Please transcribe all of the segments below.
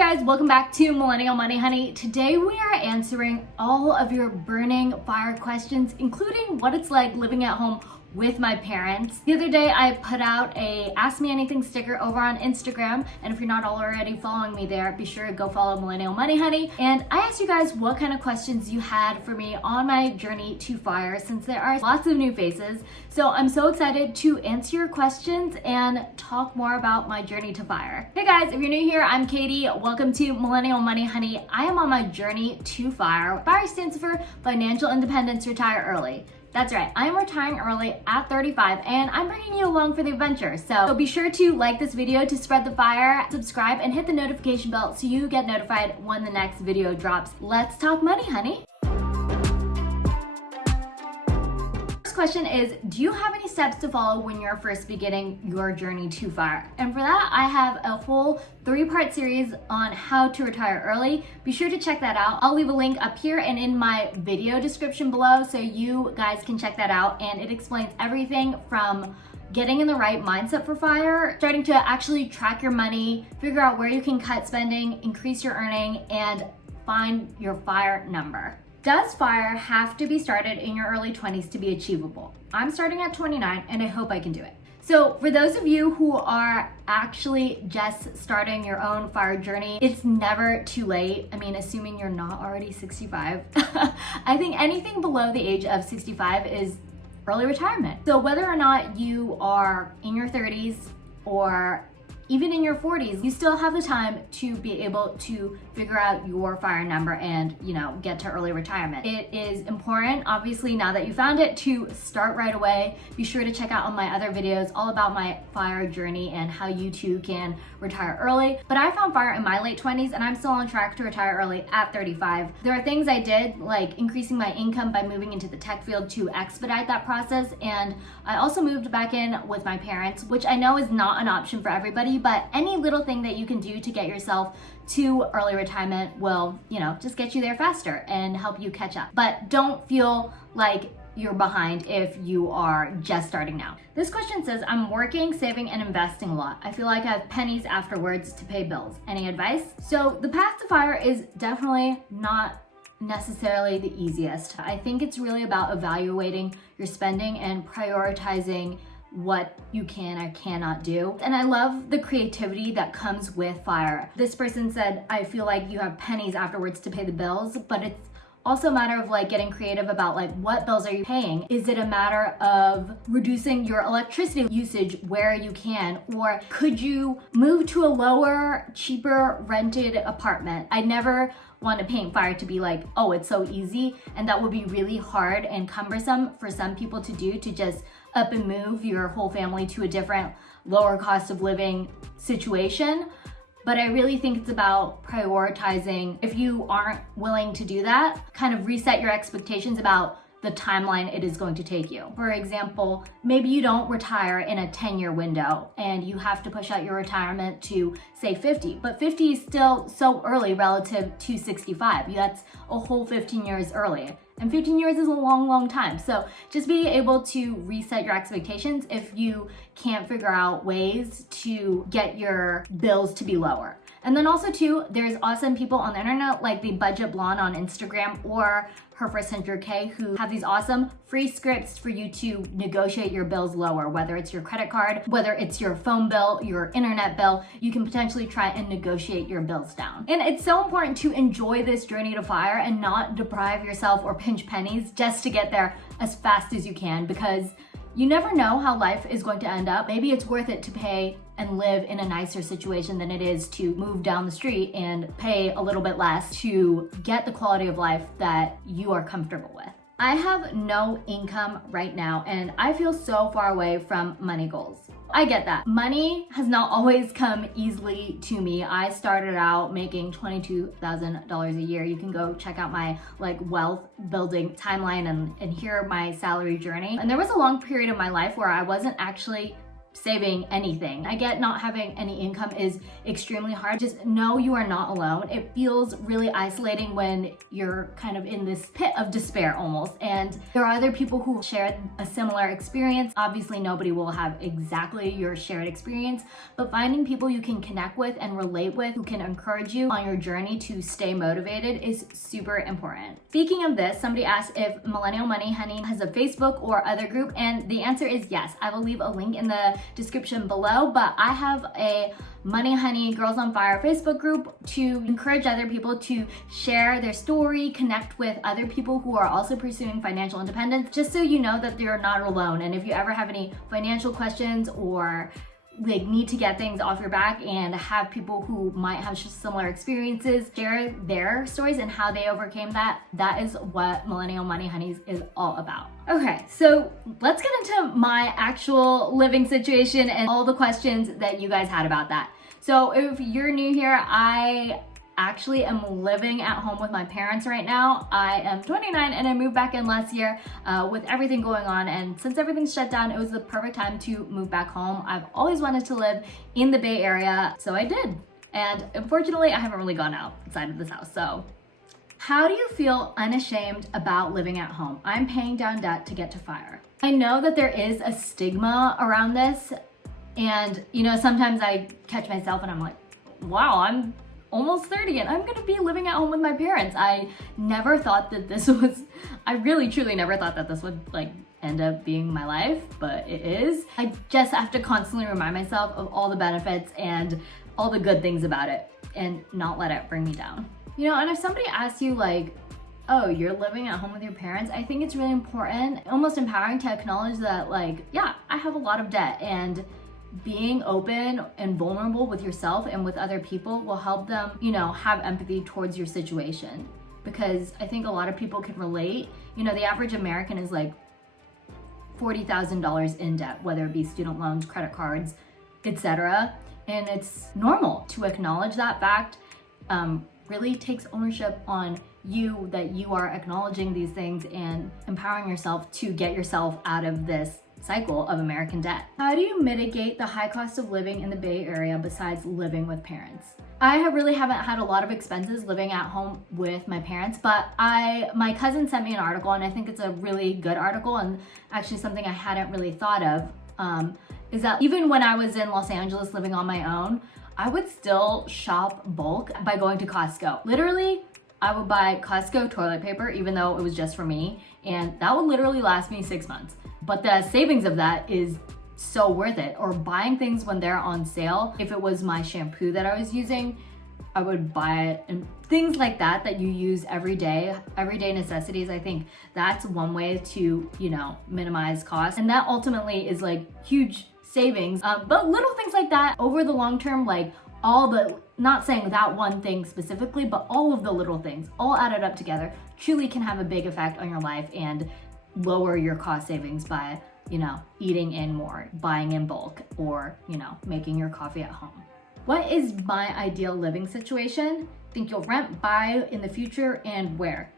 Hey guys, welcome back to Millennial Money Honey. Today we are answering all of your burning fire questions, including what it's like living at home with my parents. The other day I put out a Ask Me Anything sticker over on Instagram, and if you're not already following me there, be sure to go follow Millennial Money Honey. And I asked you guys what kind of questions you had for me on my journey to fire, since there are lots of new faces. So I'm so excited to answer your questions and talk more about my journey to fire. Hey guys, if you're new here, I'm Katie. Welcome to Millennial Money Honey. I am on my journey to fire. FIRE stands for Financial Independence, Retire Early. That's right, I'm retiring early at 35 and I'm bringing you along for the adventure. So be sure to like this video to spread the fire, subscribe, and hit the notification bell so you get notified when the next video drops. Let's talk money, honey. First question is, do you have any steps to follow when you're first beginning your journey to fire? And for that, I have a whole 3-part series on how to retire early. Be sure to check that out. I'll leave a link up here and in my video description below so you guys can check that out. And it explains everything from getting in the right mindset for fire, starting to actually track your money, figure out where you can cut spending, increase your earning, and find your fire number. Does fire have to be started in your early 20s to be achievable? I'm starting at 29 and I hope I can do it. So for those of you who are actually just starting your own fire journey, it's never too late. I mean, assuming you're not already 65. I think anything below the age of 65 is early retirement. So whether or not you are in your 30s or even in your 40s, you still have the time to be able to figure out your fire number and, get to early retirement. It is important, obviously, now that you found it, to start right away. Be sure to check out all my other videos all about my fire journey and how you too can retire early. But I found fire in my late 20s and I'm still on track to retire early at 35. There are things I did, like increasing my income by moving into the tech field to expedite that process. And I also moved back in with my parents, which I know is not an option for everybody, but any little thing that you can do to get yourself to early retirement will, just get you there faster and help you catch up. But don't feel like you're behind if you are just starting now. This question says, I'm working, saving, and investing a lot. I feel like I have pennies afterwards to pay bills. Any advice? So the path to fire is definitely not necessarily the easiest. I think it's really about evaluating your spending and prioritizing what you can or cannot do. And I love the creativity that comes with fire. This person said, I feel like you have pennies afterwards to pay the bills, but it's also a matter of getting creative about what bills are you paying? Is it a matter of reducing your electricity usage where you can? Or could you move to a lower, cheaper rented apartment? I never want to paint fire to be oh, it's so easy. And that would be really hard and cumbersome for some people to do, to just up and move your whole family to a different, lower cost of living situation. But I really think it's about prioritizing. If you aren't willing to do that, kind of reset your expectations about the timeline it is going to take you. For example, maybe you don't retire in a 10-year window and you have to push out your retirement to say 50, but 50 is still so early relative to 65. That's a whole 15 years early. And 15 years is a long, long time. So just be able to reset your expectations if you can't figure out ways to get your bills to be lower. And then also too, there's awesome people on the internet like the Budget Blonde on Instagram or Her First 100K who have these awesome free scripts for you to negotiate your bills lower, whether it's your credit card, whether it's your phone bill, your internet bill, you can potentially try and negotiate your bills down. And it's so important to enjoy this journey to fire and not deprive yourself or pinch pennies just to get there as fast as you can, because you never know how life is going to end up. Maybe it's worth it to pay and live in a nicer situation than it is to move down the street and pay a little bit less to get the quality of life that you are comfortable with. I have no income right now and I feel so far away from money goals. I get that. Money has not always come easily to me. I started out making $22,000 a year. You can go check out my wealth building timeline and hear my salary journey. And there was a long period of my life where I wasn't actually saving anything. I get not having any income is extremely hard. Just know you are not alone. It feels really isolating when you're kind of in this pit of despair almost. And there are other people who shared a similar experience. Obviously, nobody will have exactly your shared experience, but finding people you can connect with and relate with who can encourage you on your journey to stay motivated is super important. Speaking of this, somebody asked if Millennial Money Honey has a Facebook or other group, and the answer is yes. I will leave a link in the description below, but I have a Money Honey Girls on Fire Facebook group to encourage other people to share their story, connect with other people who are also pursuing financial independence, just so you know that you're not alone. And if you ever have any financial questions or like need to get things off your back and have people who might have similar experiences share their stories and how they overcame that, that is what Millennial Money Honeys is all about. Okay, so let's get into my actual living situation and all the questions that you guys had about that. So if you're new here, I actually am living at home with my parents right now. I am 29 and I moved back in last year with everything going on, and since everything's shut down, it was the perfect time to move back home. I've always wanted to live in the Bay Area, so I did. And unfortunately, I haven't really gone outside of this house. So how do you feel unashamed about living at home? I'm paying down debt to get to FIRE. I know that there is a stigma around this, and you know, sometimes I catch myself and I'm like, wow, I'm almost 30 and I'm gonna be living at home with my parents. I never thought that this was, I really truly never thought that this would like end up being my life, but it is. I just have to constantly remind myself of all the benefits and all the good things about it and not let it bring me down. You know, and if somebody asks you like, oh, you're living at home with your parents, I think it's really important, almost empowering to acknowledge that like, yeah, I have a lot of debt, and being open and vulnerable with yourself and with other people will help them, you know, have empathy towards your situation. Because I think a lot of people can relate. You know, the average American is like $40,000 in debt, whether it be student loans, credit cards, etc. And it's normal to acknowledge that fact. Really takes ownership on you that you are acknowledging these things and empowering yourself to get yourself out of this cycle of American debt. How do you mitigate the high cost of living in the Bay Area besides living with parents? I haven't had a lot of expenses living at home with my parents, but my cousin sent me an article, and I think it's a really good article, and actually something I hadn't really thought of, is that even when I was in Los Angeles living on my own, I would still shop bulk by going to Costco. Literally, I would buy Costco toilet paper, even though it was just for me, and that would literally last me 6 months. But the savings of that is so worth it. Or buying things when they're on sale. If it was my shampoo that I was using, I would buy it, and things like that that you use everyday necessities. I think that's one way to, you know, minimize costs. And that ultimately is like huge savings. But little things like that over the long term, like not saying that one thing specifically, but all of the little things all added up together truly can have a big effect on your life and lower your cost savings by, you know, eating in more, buying in bulk, or, you know, making your coffee at home. What is my ideal living situation? Think you'll rent, buy in the future, and where?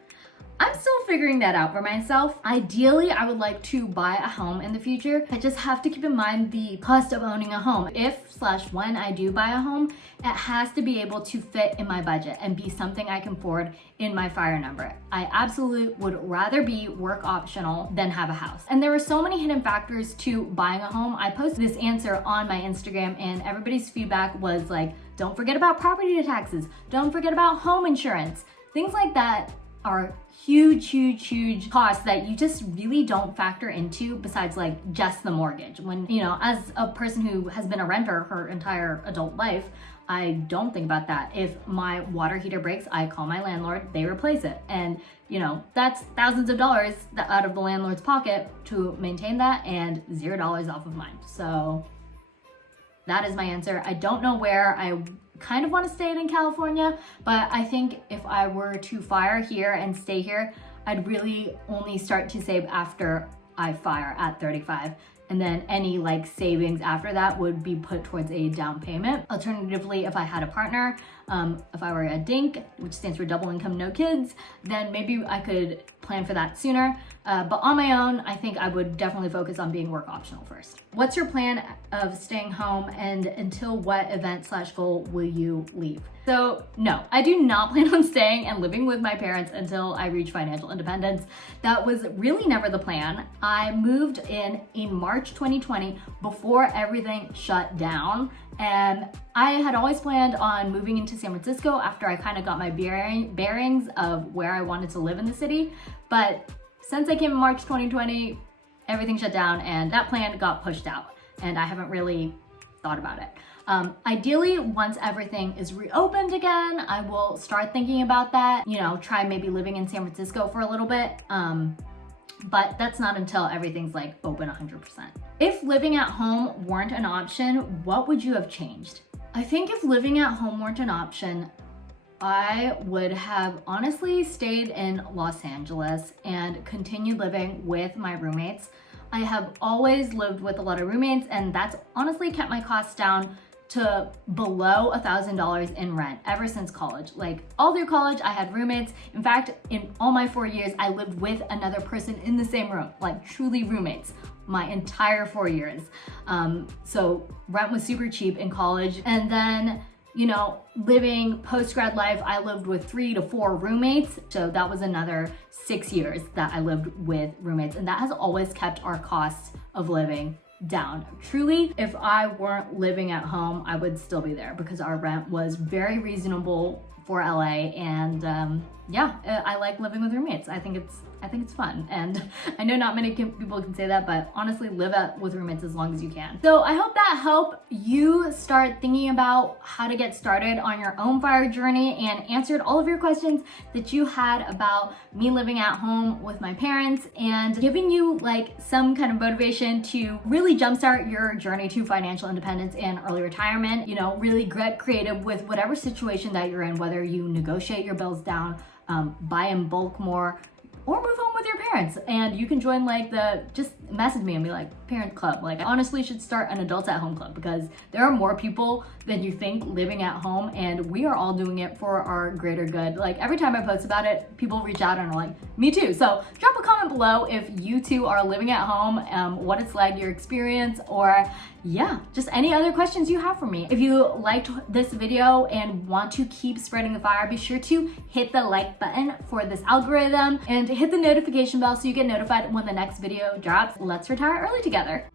I'm still figuring that out for myself. Ideally, I would like to buy a home in the future. I just have to keep in mind the cost of owning a home. If/when I do buy a home, it has to be able to fit in my budget and be something I can afford in my FIRE number. I absolutely would rather be work optional than have a house. And there were so many hidden factors to buying a home. I posted this answer on my Instagram, and everybody's feedback was like, don't forget about property taxes. Don't forget about home insurance. Things like that are huge costs that you just really don't factor into besides like just the mortgage. When, you know, as a person who has been a renter her entire adult life, I don't think about that. If my water heater breaks, I call my landlord, they replace it. And, you know, that's thousands of dollars out of the landlord's pocket to maintain that, and $0 off of mine. So that is my answer. I don't know where. I kind of want to stay in California, but I think if I were to FIRE here and stay here, I'd really only start to save after I FIRE at 35. And then any like savings after that would be put towards a down payment. Alternatively, if I had a partner, If I were a DINK, which stands for double income, no kids, then maybe I could plan for that sooner. But on my own, I think I would definitely focus on being work optional first. What's your plan of staying home, and until what event/goal will you leave? So no, I do not plan on staying and living with my parents until I reach financial independence. That was really never the plan. I moved in March 2020 before everything shut down. And I had always planned on moving into San Francisco after I kind of got my bearings of where I wanted to live in the city. But since I came in March 2020, everything shut down and that plan got pushed out. And I haven't really thought about it. Ideally, once everything is reopened again, I will start thinking about that, try maybe living in San Francisco for a little bit. But that's not until everything's like open 100%. If living at home weren't an option, what would you have changed? I think if living at home weren't an option, I would have honestly stayed in Los Angeles and continued living with my roommates. I have always lived with a lot of roommates, and that's honestly kept my costs down to below $1,000 in rent ever since college. Like all through college, I had roommates. In fact, in all my 4 years, I lived with another person in the same room, like truly roommates, my entire 4 years. So rent was super cheap in college. And then, living post-grad life, I lived with 3 to 4 roommates. So that was another 6 years that I lived with roommates. And that has always kept our costs of living down. Truly, if I weren't living at home, I would still be there because our rent was very reasonable for LA. And I like living with roommates. I think it's fun. And I know not many people can say that, but honestly, live with roommates as long as you can. So I hope that helped you start thinking about how to get started on your own FIRE journey and answered all of your questions that you had about me living at home with my parents, and giving you like some kind of motivation to really jumpstart your journey to financial independence and early retirement. Really get creative with whatever situation that you're in, whether you negotiate your bills down, buy in bulk more, or move home with your parents. And you can join just message me and be like, parent club. Like I honestly should start an adults at home club because there are more people than you think living at home, and we are all doing it for our greater good. Like every time I post about it, people reach out and are like, me too. So drop a comment below if you too are living at home, what it's like, your experience, or just any other questions you have for me. If you liked this video and want to keep spreading the fire, be sure to hit the like button for this algorithm and hit the notification bell so you get notified when the next video drops. Let's retire early together.